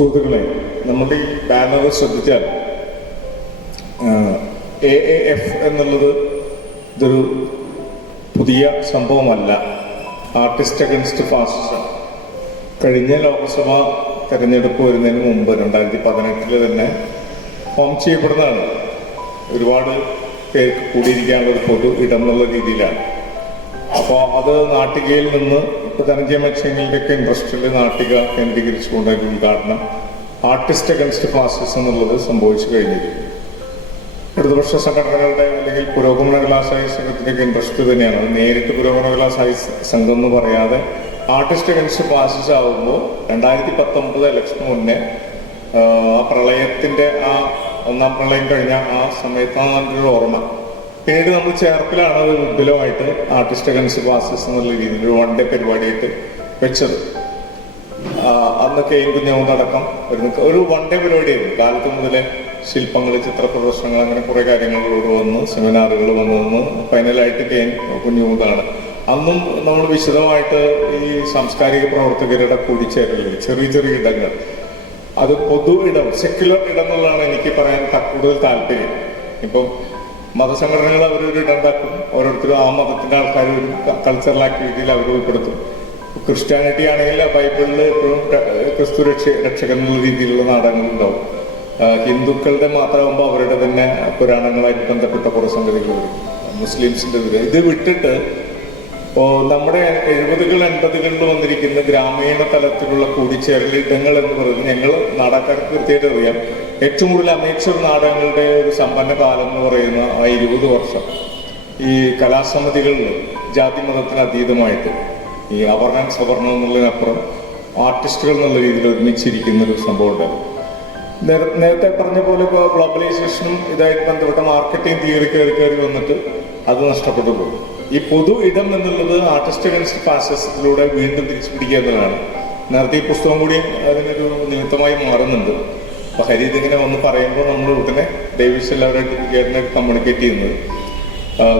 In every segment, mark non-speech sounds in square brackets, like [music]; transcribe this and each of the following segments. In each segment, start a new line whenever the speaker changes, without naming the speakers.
സുഹൃത്തുക്കളെ നമ്മുടെ ഈ ബാനർ ശ്രദ്ധിച്ചാൽ എ എ എഫ് എന്നുള്ളത് ഇതൊരു പുതിയ സംഭവമല്ല. ആർട്ടിസ്റ്റ് അഗൻസ്റ്റ് ഫാസിസം കഴിഞ്ഞ ലോക്സഭ തെരഞ്ഞെടുപ്പ് വരുന്നതിന് മുമ്പ് രണ്ടായിരത്തി പതിനെട്ടിൽ തന്നെ ഫോം ചെയ്യപ്പെടുന്നതാണ്. ഒരുപാട് പേർക്ക് കൂടിയിരിക്കാനുള്ള ഒരു പൊതു ഇടം എന്നുള്ള രീതിയിലാണ്. അപ്പോൾ അത് നാട്ടികയിൽ നിന്ന് ഇപ്പൊ ധനഞ്ജയ മത്സ്യങ്ങളുടെയൊക്കെ ഇൻട്രസ്റ്റിൽ നാട്ടിക കേന്ദ്രീകരിച്ചുകൊണ്ട് ഒരു ഉദ്ഘാടനം ആർട്ടിസ്റ്റ് അഗൻസ്റ്റ് ഫാസിസം എന്നുള്ളത് സംഭവിച്ചു കഴിഞ്ഞിരിക്കുന്നു ഇടതുപക്ഷ സംഘടനകളുടെ അല്ലെങ്കിൽ പുരോഗമന കലാസായ സംഘത്തിന്റെയൊക്കെ ഇൻട്രസ്റ്റ് തന്നെയാണ്. അത് നേരിട്ട് പുരോഗമന കലാസായ സംഘം എന്ന് പറയാതെ ആർട്ടിസ്റ്റ് അഗൻസ്റ്റ് ഫാസിസ് ആകുമ്പോൾ രണ്ടായിരത്തി പത്തൊമ്പത് ഇലക്ഷന് മുന്നേ ആ, പ്രളയത്തിന്റെ ആ ഒന്നാം പ്രളയം കഴിഞ്ഞ ആ സമയത്താണ് ഓർമ്മ. പിന്നീട് നമ്മൾ ചേർപ്പിലാണ് അത് വിപുലമായിട്ട് ആർട്ടിസ്റ്റ് അഗൻസ്റ്റ് ഫാസിസം എന്നുള്ള രീതിയിൽ ഒരു വൺ ഡേ പരിപാടിയായിട്ട് വെച്ചത്. അന്ന് കെ എൻ കുഞ്ഞുകൊണ്ടടക്കം ഒരു ഒരു വൺ ഡേ പരിപാടിയായിരുന്നു. കാലത്ത് മുതലേ ശില്പങ്ങൾ ചിത്ര പ്രദർശനങ്ങൾ അങ്ങനെ കുറെ കാര്യങ്ങളിലൂടെ വന്ന് സെമിനാറുകൾ വന്നു വന്ന്. ഫൈനലായിട്ട് കെ കുഞ്ഞുമുണ്ടാണ് അന്നും നമ്മൾ വിശദമായിട്ട് ഈ സാംസ്കാരിക പ്രവർത്തകരുടെ കൂടിച്ചേരലിൽ ചെറിയ ചെറിയ ഇടങ്ങൾ. അത് പൊതു ഇടം സെക്യുലർ ഇടം എന്നുള്ളതാണ് എനിക്ക് പറയാൻ കൂടുതൽ താല്പര്യം. ഇപ്പം മതസംഘടനകൾ അവരൊരു ഇടം ഉണ്ടാക്കും ഓരോരുത്തരും ആ മതത്തിന്റെ ആൾക്കാർ ഒരു കൾച്ചറൽ ആക്ടിവിറ്റിയിൽ അവർ ഉൾപ്പെടുത്തും. ക്രിസ്ത്യാനിറ്റി ആണെങ്കിൽ ബൈബിളിൽ എപ്പോഴും ക്രിസ്തു രക്ഷ രക്ഷകൻ എന്നുള്ള രീതിയിലുള്ള നാടകങ്ങളുണ്ടാവും ഹിന്ദുക്കളുടെ മാത്രമാകുമ്പോൾ അവരുടെ തന്നെ പുരാണങ്ങളായിട്ട് ബന്ധപ്പെട്ട കുറെ സംഗതികൾ വരും. മുസ്ലിംസിന്റെ ഇത് വിട്ടിട്ട് ഇപ്പോ നമ്മുടെ എഴുപതുകൾ എൺപതുകളിൽ വന്നിരിക്കുന്ന ഗ്രാമീണ തലത്തിലുള്ള കൂടിച്ചേരലിടങ്ങൾ എന്ന് പറയുന്നത് ഞങ്ങൾ നാടകക്കാർക്ക് കൃത്യമായിട്ട് അറിയാം. ഏറ്റവും കൂടുതൽ അമേച്ചർ നാടകങ്ങളുടെ ഒരു സമ്പന്ന കാലം എന്ന് പറയുന്ന ആ ഇരുപത് വർഷം ഈ കലാസമിതികളിൽ ജാതി മതത്തിന് അതീതമായിട്ട് ഈ അവർണൻ സവർണം എന്നുള്ളതിനപ്പുറം ആർട്ടിസ്റ്റുകൾ എന്നുള്ള രീതിയിൽ ഒരുമിച്ചിരിക്കുന്ന ഒരു സംഭവം ഉണ്ടായിരുന്നു നേരത്തെ പറഞ്ഞ പോലെ ഇപ്പോൾ ഗ്ലോബലൈസേഷനും ഇതായിട്ട് ബന്ധപ്പെട്ട മാർക്കറ്റിംഗ് തിയറി കയറി കയറി വന്നിട്ട് അത് നഷ്ടപ്പെട്ടു പോകും ഈ പൊതു ഇടം എന്നുള്ളത് ആർട്ടിസ്റ്റ് അഗൻസ്റ്റ് ഫാസിസത്തിലൂടെ വീണ്ടും തിരിച്ചു പിടിക്കുക എന്നതാണ് നേരത്തെ ഈ പുസ്തകം കൂടി അതിനൊരു നിമിത്തമായി മാറുന്നുണ്ട്. അപ്പൊ ഹരിത് ഇങ്ങനെ വന്ന് പറയുമ്പോൾ നമ്മൾ ഉടനെ ഡേവിസ് എല്ലാവരുമായിട്ട് കമ്മ്യൂണിക്കേറ്റ് ചെയ്യുന്നത്.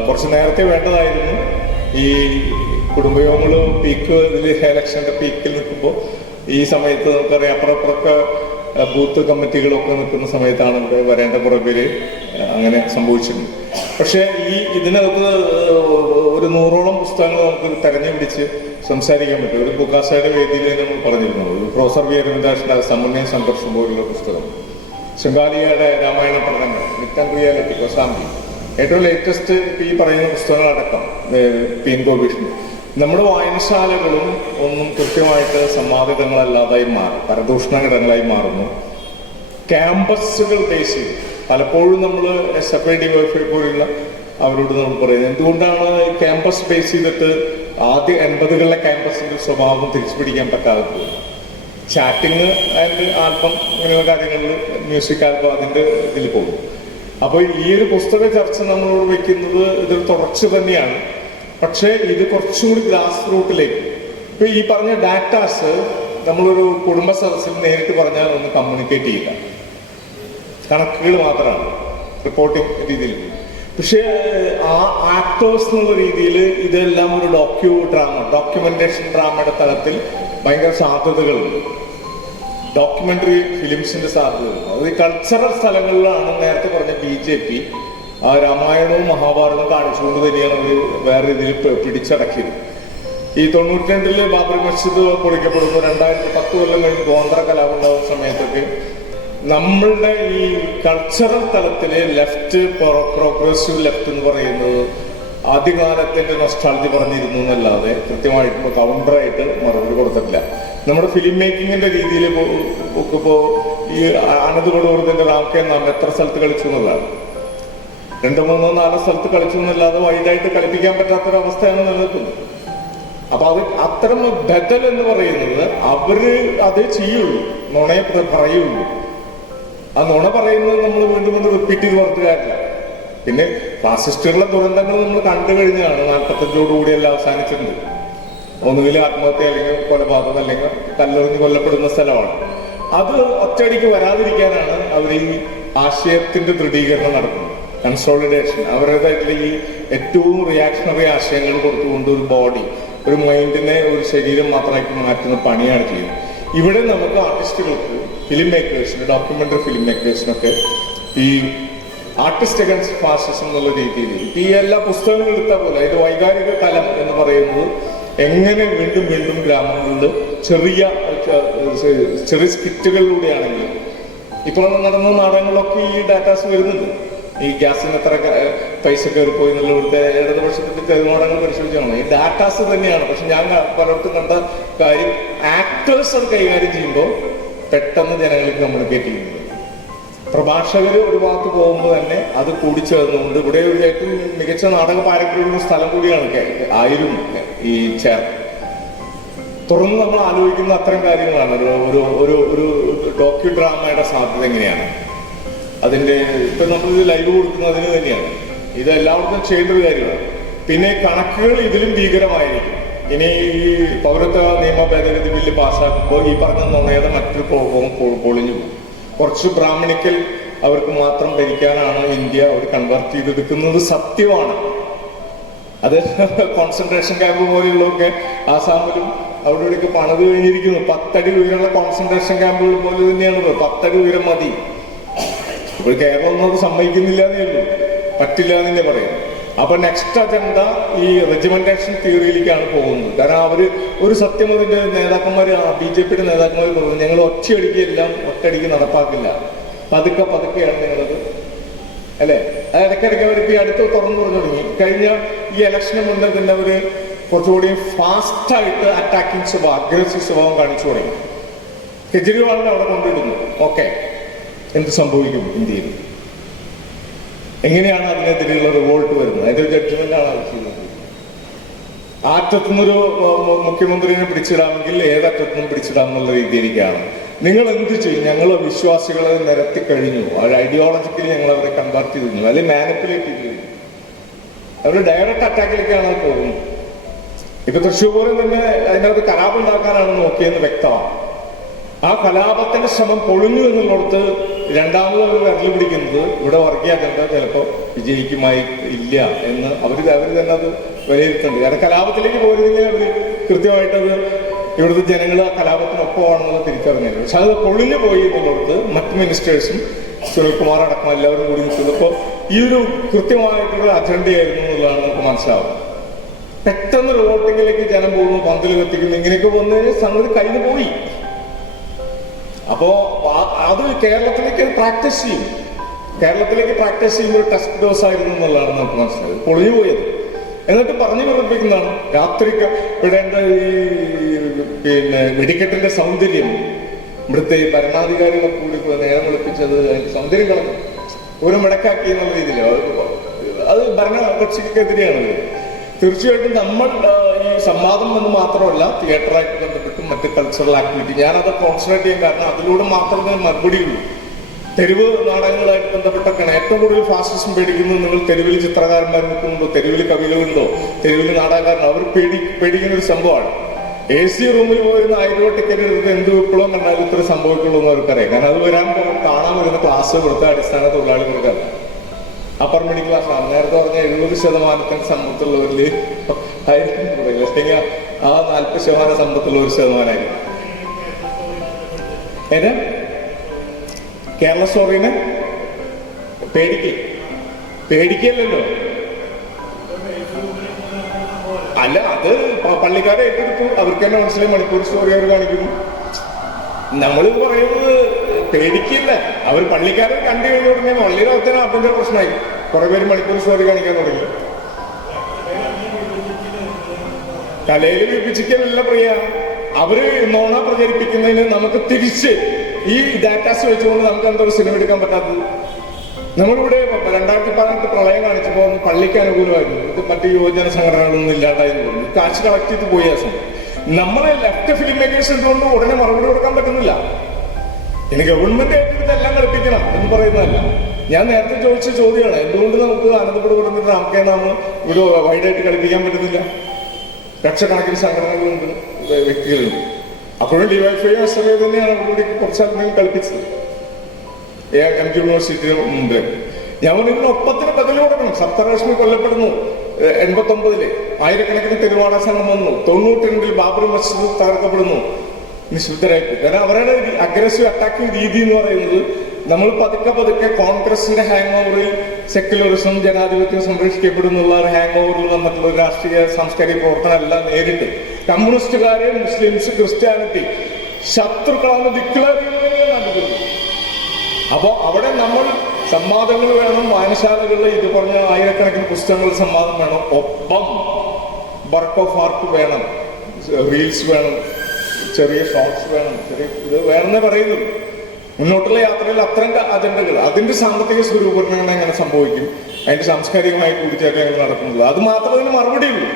കുറച്ച് നേരത്തെ വേണ്ടതായിരുന്നു. ഈ കുടുംബയോഗങ്ങൾ പീക്ക് ഇതിൽ ഇലക്ഷന്റെ പീക്കിൽ നിൽക്കുമ്പോൾ ഈ സമയത്ത് നമുക്കറിയാം അപ്പുറപ്പുറമൊക്കെ ബൂത്ത് കമ്മിറ്റികളൊക്കെ നിൽക്കുന്ന സമയത്താണ് ഇവിടെ വരേണ്ട കുറെ അങ്ങനെ സംഭവിച്ചിട്ടുണ്ട് പക്ഷേ ഈ ഇതിനകത്ത് ഒരു നൂറോളം പുസ്തകങ്ങൾ നമുക്ക് തെരഞ്ഞു പിടിച്ച് സംസാരിക്കാൻ പറ്റും. ഒരു ബുക്കാസയുടെ വേദിയിൽ നമ്മൾ പറഞ്ഞിരുന്നത്. ഒരു പ്രൊഫസർ വി. അരവിന്ദാഷിന്റെ സമന്വയ സംഘർഷം പോലുള്ള പുസ്തകം. ശൃംഗാലിയുടെ രാമായണ പഠനങ്ങൾ നിത്യം റിയാലിറ്റി കൊസാമ്പി ഏറ്റവും ലേറ്റസ്റ്റ് ഈ പറയുന്ന പുസ്തകങ്ങളടക്കം പി. എൻ. വിഷ്ണു നമ്മുടെ വായനശാലകളും ഒന്നും കൃത്യമായിട്ട് സംവാദിതങ്ങളല്ലാതായി മാറും പരദൂഷണഘടകങ്ങളായി മാറുന്നു. ക്യാമ്പസുകൾ ബേസ് ചെയ്ത്. പലപ്പോഴും നമ്മൾ S F I D Y F I പോലുള്ള അവരോട് നമ്മൾ പറയുന്നത്. എന്തുകൊണ്ടാണ് ക്യാമ്പസ് ബേസ് ചെയ്തിട്ട് ആദ്യ എൺപതുകളിലെ ക്യാമ്പസിന്റെ സ്വഭാവം തിരിച്ചു പിടിക്കാൻ പറ്റാതെ പോകുന്നത് ചാറ്റിങ് ആൻഡ് ആൽബം ഇങ്ങനെയുള്ള കാര്യങ്ങളിൽ മ്യൂസിക് ആൽബം അതിന്റെ ഇതിൽ പോകും. അപ്പോൾ ഈ ഒരു പുസ്തക ചർച്ച നമ്മളോട് വെക്കുന്നത് ഇതൊരു തുടർച്ച തന്നെയാണ്. പക്ഷേ ഇത് കുറച്ചുകൂടി ഗ്രാസ് റൂട്ടിലേക്ക് ഇപ്പൊ ഈ പറഞ്ഞ ഡാറ്റാസ് നമ്മളൊരു കുടുംബ സദസ്സിൽ നേരിട്ട് പറഞ്ഞാൽ ഒന്ന് കമ്മ്യൂണിക്കേറ്റ് ചെയ്യില്ല കണക്കുകൾ മാത്രമാണ്. റിപ്പോർട്ടിംഗ് രീതിയിൽ. പക്ഷേ ആ ആക്ടേഴ്സ് എന്നുള്ള രീതിയിൽ ഇതെല്ലാം ഒരു ഡോക്യു ഡ്രാമ ഡോക്യുമെന്റേഷൻ ഡ്രാമയുടെ തലത്തിൽ ഭയങ്കര സാധ്യതകളുണ്ട്. ഡോക്യുമെന്ററി ഫിലിംസിന്റെ സാധ്യതകൾ അത് ഈ കൾച്ചറൽ സ്ഥലങ്ങളിലാണ് നേരത്തെ പറഞ്ഞ ബി ജെ പി ആ രാമായണവും മഹാഭാരതവും കാണിച്ചുകൊണ്ട് തന്നെയാണ് അവർ വേറെ രീതിയിൽ പിടിച്ചടക്കിയത്. ഈ തൊണ്ണൂറ്റി രണ്ടിൽ ബാബറി മസ്ജിദ് പൊളിക്കപ്പെടുന്നു. രണ്ടായിരത്തി പത്ത് കൊല്ലം കഴിഞ്ഞ് ഗോന്ത്ര കലാപം ഉണ്ടാകുന്ന സമയത്തൊക്കെ നമ്മളുടെ ഈ കൾച്ചറൽ തലത്തിൽ ലെഫ്റ്റ് പ്രോഗ്രസീവ് ലെഫ്റ്റ് എന്ന് പറയുന്നത് ആദ്യകാലത്തിന്റെ നൊസ്റ്റാളജി പറഞ്ഞിരുന്നു എന്നല്ലാതെ കൃത്യമായിട്ട് കൗണ്ടറായിട്ട് മറുപടി കൊടുത്തിട്ടില്ല. നമ്മുടെ ഫിലിം മേക്കിങ്ങിന്റെ രീതിയിൽ ഇപ്പോ ഈ അനത് കൊടുക്കുന്നതിന്റെ റാംകെ നാം എത്ര സ്ഥലത്ത് കളിച്ചു എന്നുള്ളതാണ്. രണ്ടോ മൂന്നോ നാലോ സ്ഥലത്ത് കളിച്ചു എന്നല്ലാതെ വൈഡായിട്ട് കളിപ്പിക്കാൻ പറ്റാത്തൊരവസ്ഥയാണ് നിലനിൽക്കുന്നത്. അപ്പൊ അത് അത്തരം ബദൽ എന്ന് പറയുന്നത് അവർ അതേ ചെയ്യുള്ളൂ. നുണയെ പറയുള്ളൂ. ആ നുണ പറയുന്നത് നമ്മൾ വീണ്ടും വീണ്ടും റിപ്പീറ്റ് ചെയ്ത് പുറത്തു കാര്യമില്ല പിന്നെ ഫാസിസ്റ്റുകളുടെ ദുരന്തങ്ങൾ നമ്മൾ കണ്ടു കഴിഞ്ഞാണ് നാൽപ്പത്തഞ്ചോടുകൂടി എല്ലാം അവസാനിച്ചിട്ടുണ്ട്. ഒന്നുകിൽ ആത്മഹത്യ അല്ലെങ്കിൽ കൊലപാതകം അല്ലെങ്കിൽ കല്ലെറിഞ്ഞ് കൊല്ലപ്പെടുന്ന സ്ഥലമാണ്. അത് ഒറ്റയടിക്ക് വരാതിരിക്കാനാണ് അവർ ഈ ആശയത്തിന്റെ ദൃഢീകരണം നടക്കുന്നത് കൺസോളിഡേഷൻ അവരുടേതായിട്ടുള്ള ഈ ഏറ്റവും റിയാക്ഷണറി ആശയങ്ങൾ കൊടുത്തുകൊണ്ട് ഒരു ബോഡി ഒരു മൈൻഡിനെ ഒരു ശരീരം മാത്രമാക്കി മാറ്റുന്ന പണിയാണ് ചെയ്യുന്നത്. ഇവിടെ നമുക്ക് ആർട്ടിസ്റ്റുകൾക്ക് ഫിലിം മേക്കേഴ്സിന് ഡോക്യുമെന്ററി ഫിലിം മേക്കേഴ്സിനൊക്കെ ഈ ആർട്ടിസ്റ്റ് അഗൻസ്റ്റ് ഫാസിസം എന്നുള്ള രീതിയിൽ ഈ എല്ലാ പുസ്തകങ്ങളും എടുത്ത പോലെ ഇത് വൈകാരിക കലം എന്ന് പറയുന്നത് എങ്ങനെ വീണ്ടും വീണ്ടും ഗ്രാമങ്ങളിൽ ചെറിയ ചെറിയ സ്കിറ്റുകളിലൂടെയാണെങ്കിലും ഇപ്പോൾ നടന്ന നാടകങ്ങളൊക്കെ ഈ ഡാറ്റാസ് വരുന്നുണ്ട്. ഈ ഗ്യാസിന് എത്ര പൈസ കയറിപ്പോയി എന്നുള്ള ഇവിടുത്തെ ഇടതുപക്ഷത്തിന്റെ തെരുവോടങ്ങൾ പരിശോധിച്ചാണ്. ഈ ഡാറ്റാസ് തന്നെയാണ്. പക്ഷെ ഞാൻ പലർക്കും കണ്ട കാര്യം ആക്ടേഴ്സ് അത് കൈകാര്യം ചെയ്യുമ്പോൾ പെട്ടെന്ന് ജനങ്ങൾക്ക് കമ്മ്യൂണിക്കേറ്റ് ചെയ്യുന്നത് പ്രഭാഷകർ ഒരു ഭാഗത്ത് പോകുമ്പോൾ തന്നെ അത് കൂടിച്ചേർന്നുകൊണ്ട് ഇവിടെ ഒരു ഏറ്റവും മികച്ച നാടക പാരമ്പര്യമുള്ള സ്ഥലം കൂടിയാണ് ആയിരുന്നു ഈ ചേർ തുറന്ന് നമ്മൾ ആലോചിക്കുന്ന അത്തരം കാര്യങ്ങളാണ്. ഒരു ഒരു ഒരു ഒരു ഡോക്യു ഡ്രാമയുടെ സാധ്യത എങ്ങനെയാണ്? അതിന്റെ ഇപ്പൊ നമ്മൾ ഇത് ലൈവ് കൊടുക്കുന്നതിന് തന്നെയാണ്. ഇത് എല്ലാവർക്കും ചെയ്യേണ്ട ഒരു കാര്യമാണ്. പിന്നെ കണക്കുകൾ ഇതിലും ഭീകരമായിരിക്കും. ഇനി ഈ പൗരത്വ നിയമ ഭേദഗതി ബില്ല് പാസ്സാക്കുമ്പോൾ ഈ പറഞ്ഞ നുണയുടെ മറ്റൊരു കോപം പൊളിഞ്ഞു പോകും കുറച്ച് ബ്രാഹ്മണിക്കൽ അവർക്ക് മാത്രം ഭരിക്കാനാണ് ഇന്ത്യ അവർ കൺവേർട്ട് ചെയ്തെടുക്കുന്നത് സത്യമാണ്. അത് [laughs] കോൺസെൻട്രേഷൻ ക്യാമ്പ് പോലെയുള്ളതൊക്കെ ആസാമിലും അവിടെ ഇവിടെയൊക്കെ പണിത് കഴിഞ്ഞിരിക്കുന്നു. പത്തടി ഉയരമുള്ള കോൺസെൻട്രേഷൻ ക്യാമ്പുകൾ പോലെ തന്നെയാണ്. പത്തടി ഉയരം മതി. അപ്പോൾ കേരളം ഒന്നും അത് സമ്മതിക്കുന്നില്ല എന്നേ ഉള്ളൂ. പറ്റില്ല എന്നെ പറയും അപ്പൊ നെക്സ്റ്റ് അജണ്ട ഈ റെജിമെന്റേഷൻ തിയറിയിലേക്കാണ് പോകുന്നത്. കാരണം അവർ ഒരു സത്യം അതിന്റെ നേതാക്കന്മാർ ബി ജെ പിയുടെ നേതാക്കന്മാർ പറഞ്ഞു ഞങ്ങൾ ഒറ്റയടിക്ക് എല്ലാം ഒറ്റയടിക്ക് നടപ്പാക്കില്ല. പതുക്കെ പതുക്കെയാണ് നിങ്ങളത്. അല്ലേ? അത് ഇടയ്ക്കിടയ്ക്ക് അവർക്ക് ഈ അടുത്ത് തുറന്നു പറഞ്ഞു തുടങ്ങി. കഴിഞ്ഞ ഈ ഇലക്ഷന് മുന്നേ തന്നെ അവർ കുറച്ചുകൂടി ഫാസ്റ്റ് ആയിട്ട് അറ്റാക്കിംഗ് സ്വഭാവം അഗ്രസീവ് സ്വഭാവം കാണിച്ചു തുടങ്ങി. കെജ്രിവാളിനെ അവിടെ കൊണ്ടിടുന്നു ഓക്കെ എന്ത് സംഭവിക്കും? ഇന്ത്യയിൽ. എങ്ങനെയാണ് അതിനെതിരെയുള്ള റിവോൾട്ട് വരുന്നത്? അതിന്റെ ജഡ്ജ്മെന്റാണ് അവർ ചെയ്യുന്നത്. ആറ്റത്തുനിന്നൊരു മുഖ്യമന്ത്രിനെ പിടിച്ചിടാമെങ്കിൽ ഏതറ്റത്തുനിന്നും പിടിച്ചിടാം എന്നുള്ള രീതിയിലേക്കാണ് നിങ്ങൾ എന്ത് ചെയ്യും? ഞങ്ങൾ വിശ്വാസികളെ നിരത്തി കഴിഞ്ഞു. അവർ ഐഡിയോളജിക്കലി ഞങ്ങൾ അവരെ കൺവേർട്ട് ചെയ്തിരുന്നു അല്ലെങ്കിൽ മാനിപ്പുലേറ്റ് ചെയ്തിരുന്നു അവർ ഡയറക്റ്റ് അറ്റാക്കിലേക്കാണ് പോകുന്നത്. ഇപ്പൊ തൃശ്ശൂർ പൂരം തന്നെ അതിനകത്ത് കലാപം ഉണ്ടാക്കാനാണ് നോക്കിയെന്ന് വ്യക്തമാണ്. ആ കലാപത്തിന്റെ ശ്രമം പൊളിഞ്ഞു എന്നുള്ളിടത്ത് രണ്ടാമത് അവർ വിരൽ പിടിക്കുന്നത് ഇവിടെ വർക്ക് അജണ്ട ചിലപ്പോൾ വിജയിക്കുമായി ഇല്ല എന്ന് അവർ അവർ തന്നെ അത് വിലയിരുത്തുന്നുണ്ട്. കാരണം കലാപത്തിലേക്ക് പോയിരുന്നെങ്കിൽ അവർ കൃത്യമായിട്ടത് ഇവിടുത്തെ ജനങ്ങൾ ആ കലാപത്തിനൊപ്പമാണെന്നുള്ളത് തിരിച്ചറിഞ്ഞത് പക്ഷെ അത് പൊളിഞ്ഞു പോയി എന്നുള്ളത് മറ്റ് മിനിസ്റ്റേഴ്സും സുനിൽകുമാർ അടക്കം എല്ലാവരും കൂടി നിൽക്കുന്നപ്പോൾ ഈ ഒരു കൃത്യമായിട്ടുള്ള അജണ്ടയായിരുന്നു എന്നുള്ളതാണ് നമുക്ക് മനസ്സിലാവുന്നത്. പെട്ടെന്ന് ഒരു ജനം പോകുന്നു പന്തലും എത്തിക്കുന്നു ഇങ്ങനെയൊക്കെ വന്നതിന് സംഗതി കഴിഞ്ഞു പോയി. അപ്പോ അത് കേരളത്തിലേക്ക് പ്രാക്ടീസ് ചെയ്യും. കേരളത്തിലേക്ക് പ്രാക്ടീസ് ചെയ്യുമ്പോൾ ടെസ്റ്റ് ഡോസ് ആയിരുന്നു എന്നുള്ളതാണ് നമുക്ക് മനസ്സിലായത്. പൊളിഞ്ഞു പോയത് എന്നിട്ട് പറഞ്ഞു പഠിപ്പിക്കുന്നതാണ് രാത്രി വിടേണ്ട ഈ പിന്നെ വെടിക്കെട്ടിന്റെ സൗന്ദര്യം. ഇവിടുത്തെ ഈ ഭരണാധികാരികളെ കൂടി നേരം വിളിപ്പിച്ചത് സൗന്ദര്യം കളഞ്ഞു ഒരു മുടക്കാക്കി എന്നുള്ള രീതിയിൽ അത് ഭരണകക്ഷിക്കെതിരെയാണ്. കക്ഷിക്കെതിരെയാണ് തീർച്ചയായിട്ടും നമ്മൾ സംവാദം എന്ന് മാത്രമല്ല തിയേറ്ററായിട്ട് ബന്ധപ്പെട്ടും മറ്റ് കൾച്ചറൽ ആക്ടിവിറ്റി ഞാനത് കോൺസെൻട്രേറ്റ് ചെയ്യാൻ കാരണം അതിലൂടെ മാത്രമേ മറുപടിയുള്ളൂ തെരുവ് നാടകങ്ങളായിട്ട് ബന്ധപ്പെട്ടൊക്കെയാണ് ഏറ്റവും കൂടുതൽ ഫാസിസം പേടിക്കുന്നത് നിങ്ങൾ തെരുവിൽ ചിത്രകാരന്മാർ നിൽക്കുന്നുണ്ടോ? തെരുവിൽ കവികളുണ്ടോ തെരുവിൽ നാടകക്കാരൻ അവർ പേടി പേടിക്കുന്ന ഒരു സംഭവമാണ്. എ സി റൂമിൽ പോയിരുന്ന ആയിരം രൂപ ടിക്കറ്റ് എടുത്ത് എന്ത് വിപ്ലവം കണ്ടാലും ഇത്ര സംഭവിക്കുള്ളൂ എന്ന് അവർക്കറിയാം. കാരണം അത് വരാൻ കാണാൻ വരുന്ന ക്ലാസ് കൊടുത്ത അടിസ്ഥാന തൊഴിലാളികൾക്കല്ല അപ്പർ മിഡിൽ ക്ലാസ് ആണ്. നേരത്തെ പറഞ്ഞ എഴുപത് ശതമാനത്തിന് സമ്പത്തുള്ളവരിൽ ആയിരിക്കും ആ നാൽപ്പത് ശതമാനം സമ്പത്തുള്ള ഒരു ശതമാനമായിരിക്കും. ഏത്? കേരള സ്റ്റോറിന് പേടിക്ക്. പേടിക്കല്ലോ അല്ല അത് പള്ളിക്കാരെ ഏറ്റെടുത്തു. അവർക്ക് തന്നെ മനസ്സിലായി. മണിപ്പൂർ സ്റ്റോറി അവർ കാണിക്കുന്നു. നമ്മൾ പറയുന്നത് പേടിക്കില്ല അവർ പള്ളിക്കാരെ കണ്ടു കഴിഞ്ഞ ഉടനെ പള്ളിയുടെ ഒത്തിരി ആഭ്യന്തര പ്രശ്നമായി. കുറെ പേര് മണിപ്പൂർ സ്റ്റോറി കാണിക്കാൻ തുടങ്ങി. കലയിൽ വിഭജിക്കലല്ല പ്രിയ. അവർ നോണ പ്രചരിപ്പിക്കുന്നതിന് നമുക്ക് തിരിച്ച് ഈ ഡാറ്റാസ് വെച്ചുകൊണ്ട് നമുക്ക് എന്തൊരു സിനിമ എടുക്കാൻ പറ്റാത്തത്? നമ്മളിവിടെ രണ്ടായിരത്തി പതിനെട്ട് പ്രളയം കാണിച്ചപ്പോൾ പള്ളിക്ക് അനുകൂലമായിരുന്നു. ഇത് മറ്റ് യുവജന സംഘടനകളൊന്നും ഇല്ലാതായി തോന്നുന്നു കാശ് കളക്ട് ചെയ്ത് പോയി നമ്മളെ ലെഫ്റ്റ് ഫിലിം മേക്കേഴ്സ് എന്തുകൊണ്ട് ഉടനെ മറുപടി കൊടുക്കാൻ പറ്റുന്നില്ല? ഇനി ഗവൺമെന്റ് ഏറ്റെടുത്തെല്ലാം കളിപ്പിക്കണം എന്ന് പറയുന്നതല്ല. ഞാൻ നേരത്തെ ചോദിച്ച ചോദ്യമാണ് എന്തുകൊണ്ട് നമുക്ക് അനന്തപുരം കൊടുത്തിട്ട് നമുക്ക് നമ്മൾ ഒരു വൈഡായിട്ട് കളിപ്പിക്കാൻ പറ്റുന്നില്ല. ലക്ഷക്കണക്കിന് സംഘടനകളുണ്ട് വ്യക്തികളുണ്ട്. അപ്പോഴും ഡിവൈഫൈ അസറേ തന്നെയാണ് അവരുടെ കുറച്ചാൽ കളിപ്പിച്ചത്. എ ജി യൂണിവേഴ്സിറ്റിയുടെ മുമ്പിൽ. ഞാൻ ഇതിന് ഒപ്പത്തിന് ബദൽ കൊടുക്കണം. സപ്തരാഷ്ട്രീയ കൊല്ലപ്പെടുന്നു എൺപത്തി ഒമ്പതിൽ ആയിരക്കണക്കിന് തിരുവാട സംഘം വന്നു. തൊണ്ണൂറ്റി രണ്ടിൽ ബാബറി മസ്ജിദ് തകർക്കപ്പെടുന്നു. നിശബ്ദരായി പോയി കാരണം അവരുടെ അഗ്രസീവ് അറ്റാക്കിംഗ് രീതി എന്ന് പറയുന്നത് നമ്മൾ പതുക്കെ പതുക്കെ കോൺഗ്രസിന്റെ ഹാങ് ഓവറിൽ സെക്യുലറിസം ജനാധിപത്യം സംരക്ഷിക്കപ്പെടുന്നുള്ള ഒരു ഹാങ് ഓവറിൽ വന്നിട്ടുള്ള രാഷ്ട്രീയ സാംസ്കാരിക പ്രവർത്തനമല്ല നേരിട്ട്. കമ്മ്യൂണിസ്റ്റുകാരെ മുസ്ലിംസ് ക്രിസ്ത്യാനിറ്റി ശത്രുക്കളാണ് ഡിക്ലെയർ അപ്പോൾ അവിടെ നമ്മൾ സംവാദങ്ങൾ വേണം വായനശാലകളിൽ ഇത് പറഞ്ഞ ആയിരക്കണക്കിന് പുസ്തകങ്ങൾ സംവാദം വേണം. ഒപ്പം വർക്ക് ഓഫ് ആർട്ട് വേണം റീൽസ് വേണം. ചെറിയ ഷോർട്സ് വേണം. ചെറിയ ഇത് വേണമെന്നേ പറയുന്നുള്ളൂ മുന്നോട്ടുള്ള യാത്രയിൽ അത്തരം അജണ്ടകൾ അതിന്റെ സാമ്പത്തിക സ്വരൂപീകരണം എങ്ങനെ സംഭവിക്കും? അതിന്റെ സാംസ്കാരികമായി കൂടിച്ചേർക്കങ്ങൾ നടക്കുന്നത്? അത് മാത്രമേ അതിന് മറുപടിയുള്ളൂ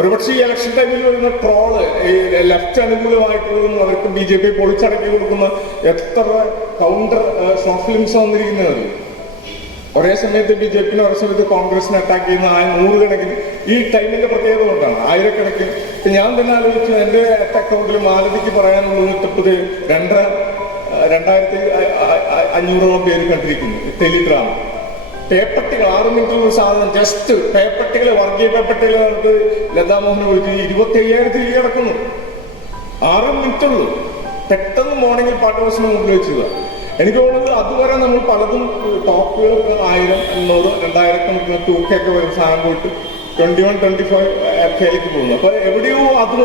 ഒരുപക്ഷെ ഈ ഇലക്ഷൻ ടൈമിൽ വരുന്ന ട്രോൾ ഈ ലെഫ്റ്റ് അനുകൂലമായിട്ടുള്ളതും അവർക്ക് ബി ജെ പി പൊളിച്ചടക്കി കൊടുക്കുന്ന എത്ര കൗണ്ടർ ഷോർട്ട് ഫിലിംസ് വന്നിരിക്കുന്നത്? ഒരേ സമയത്ത് ബി ജെ പിന്നെ ഒരേ സമയത്ത് കോൺഗ്രസിനെ അറ്റാക്ക് ചെയ്യുന്ന ആ നൂറുകണക്കിന് ഈ ടൈമിന്റെ പ്രത്യേകത കൊണ്ടാണ്. ആയിരക്കണക്കിന്. ഞാൻ തന്നെ ആലോചിച്ചു എന്റെ അക്കൗണ്ടിൽ മാലതിക്ക് പറയാനുള്ളത് ഇട്ടപ്പത് രണ്ടര രണ്ടായിരത്തി അഞ്ഞൂറോളം പേര് കണ്ടിരിക്കുന്നു. ടെലിഗ്രാം. പേപ്പട്ടികൾ ആറ് മിനിറ്റ് ഒരു സാധനം ജസ്റ്റ് പേപ്പട്ടികൾ വർഗീയ പേപ്പട്ടികളെ കണ്ടിട്ട് മോഹൻ വിളിച്ച് ഇരുപത്തി അയ്യായിരത്തിൽ കിടക്കുന്നു. ആറ് മിനിറ്റ് ഉള്ളു പെട്ടെന്ന് മോർണിംഗിൽ പാട്ട് ബസ്സിന് മുമ്പിൽ എനിക്ക് തോന്നുന്നത് അതുവരെ നമ്മൾ പലതും ടോപ്പുകൾ ആയിരം എണ്ണൂറ് രണ്ടായിരം ടൂ കെ ഒക്കെ വരും സാധനം പോയിട്ട് ട്വന്റി വൺ ട്വന്റി ഫൈവ് കെയിലേക്ക് പോകുന്നു. അപ്പൊ എവിടെയോ അത്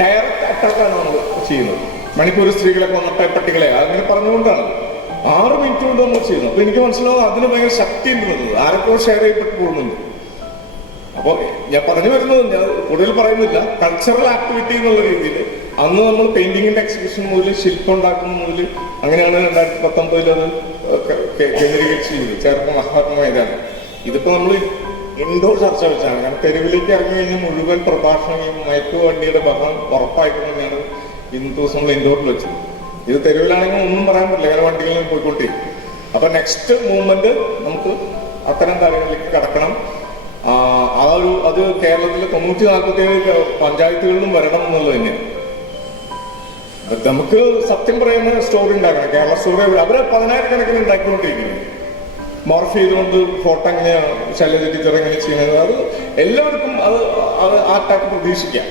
ഡയറക്റ്റ് അറ്റാക്കാണ് നമ്മൾ ചെയ്യുന്നത്. മണിപ്പൂർ സ്ത്രീകളെ വന്ന പട്ടികളെ അങ്ങനെ പറഞ്ഞുകൊണ്ടാണ്. ആറ് മിനിറ്റ് കൊണ്ട് നമ്മൾ ചെയ്യുന്നത്. അപ്പൊ എനിക്ക് മനസ്സിലാവും അതിന് ഭയങ്കര ശക്തി ഉണ്ടെന്നത് ആരൊക്കെ ഷെയർ ചെയ്യപ്പെട്ടു പോകുന്നുണ്ട്. അപ്പൊ ഞാൻ പറഞ്ഞു വരുന്നത് ഞാൻ കൂടുതൽ പറയുന്നില്ല. കൾച്ചറൽ ആക്ടിവിറ്റി എന്നുള്ള രീതിയിൽ അന്ന് നമ്മൾ പെയിന്റിങ്ങിന്റെ എക്സിബിഷൻ മുതൽ ശില്പം ഉണ്ടാക്കുന്ന മുതൽ അങ്ങനെയാണ് രണ്ടായിരത്തി പത്തൊമ്പതിൽ അത് കേന്ദ്രീകരിച്ചു ചെയ്തത്. ചേർത്ത മഹാത്മാ മൈതാനം ഇതിപ്പോ നമ്മൾ ഇൻഡോർ ചർച്ച വെച്ചാണ്. കാരണം തെരുവിലേക്ക് ഇറങ്ങി കഴിഞ്ഞാൽ മുഴുവൻ പ്രഭാഷണങ്ങളും മയക്കു വണ്ടിയുടെ ബഹളം ഉറപ്പായിക്കണമെന്നാണ് ഇന്ന് ദിവസം നമ്മൾ ഇൻഡോറിൽ വെച്ചത്. ഇത് തെരുവിലാണെങ്കിൽ ഒന്നും പറയാൻ പറ്റില്ല. കാരണം വണ്ടികളിൽ പോയിക്കൊണ്ടിരിക്കും അപ്പൊ നെക്സ്റ്റ് മൂവ്മെന്റ് നമുക്ക് അത്തരം കാര്യങ്ങളിലേക്ക് കടക്കണം. ആ, ഒരു അത് കേരളത്തിലെ തൊണ്ണൂറ്റി നാൽപ്പത്തി ഏഴ് പഞ്ചായത്തുകളിലും വരണം എന്നുള്ളത് തന്നെയാണ്. നമുക്ക് സത്യം പറയുന്ന സ്റ്റോറി ഉണ്ടാക്കണം. കേരള സ്റ്റോറി അവരെ പതിനായിരക്കണക്കിന് ഉണ്ടാക്കിക്കൊണ്ടിരിക്കുന്നു. മോർഫ് ചെയ്തുകൊണ്ട് ഫോട്ടോ എങ്ങനെയാണ് ശൈലജ ടീച്ചർ എങ്ങനെ ചെയ്യുന്നത് അത് എല്ലാവർക്കും അത് അത് ആ ടൈപ്പ് പ്രതീക്ഷിക്കാം.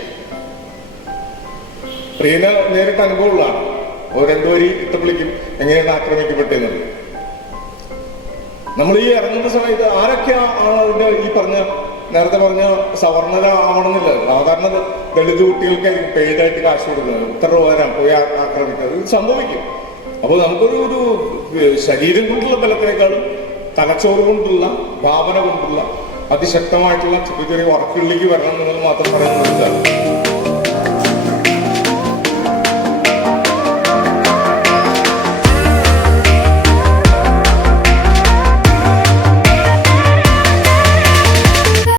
പ്രിയന് നേരിട്ട് അനുഭവമുള്ളതാണ്. ഒരു വരി ഇട്ടപ്പിളിക്കും എങ്ങനെയാണ് ആക്രമിക്കപ്പെട്ടതെന്നത് നമ്മൾ ഈ ഇറങ്ങുന്ന സമയത്ത് ആരൊക്കെയാണ് അതിന്റെ ഈ പറഞ്ഞ നേരത്തെ പറഞ്ഞ സവർണരാവണമെന്നില്ല സാധാരണ ദളിത് കുട്ടികൾക്കായിരിക്കും പെയ്ഡായിട്ട് കാശ് കൊടുക്കുന്നത്. ഇത്ര രൂപ പോയി ആക്രമിക്കുന്നത്. ഇത് സംഭവിക്കും. അപ്പോൾ നമുക്കൊരു ഒരു ശരീരം കൊണ്ടുള്ള ബലത്തിനേക്കാളും തലച്ചോറ് കൊണ്ടുള്ള ഭാവന കൊണ്ടുള്ള അതിശക്തമായിട്ടുള്ള ചെറിയ ചെറിയ വർക്കുകളിലേക്ക് വരണം എന്നുള്ളത് മാത്രം പറയുന്നില്ല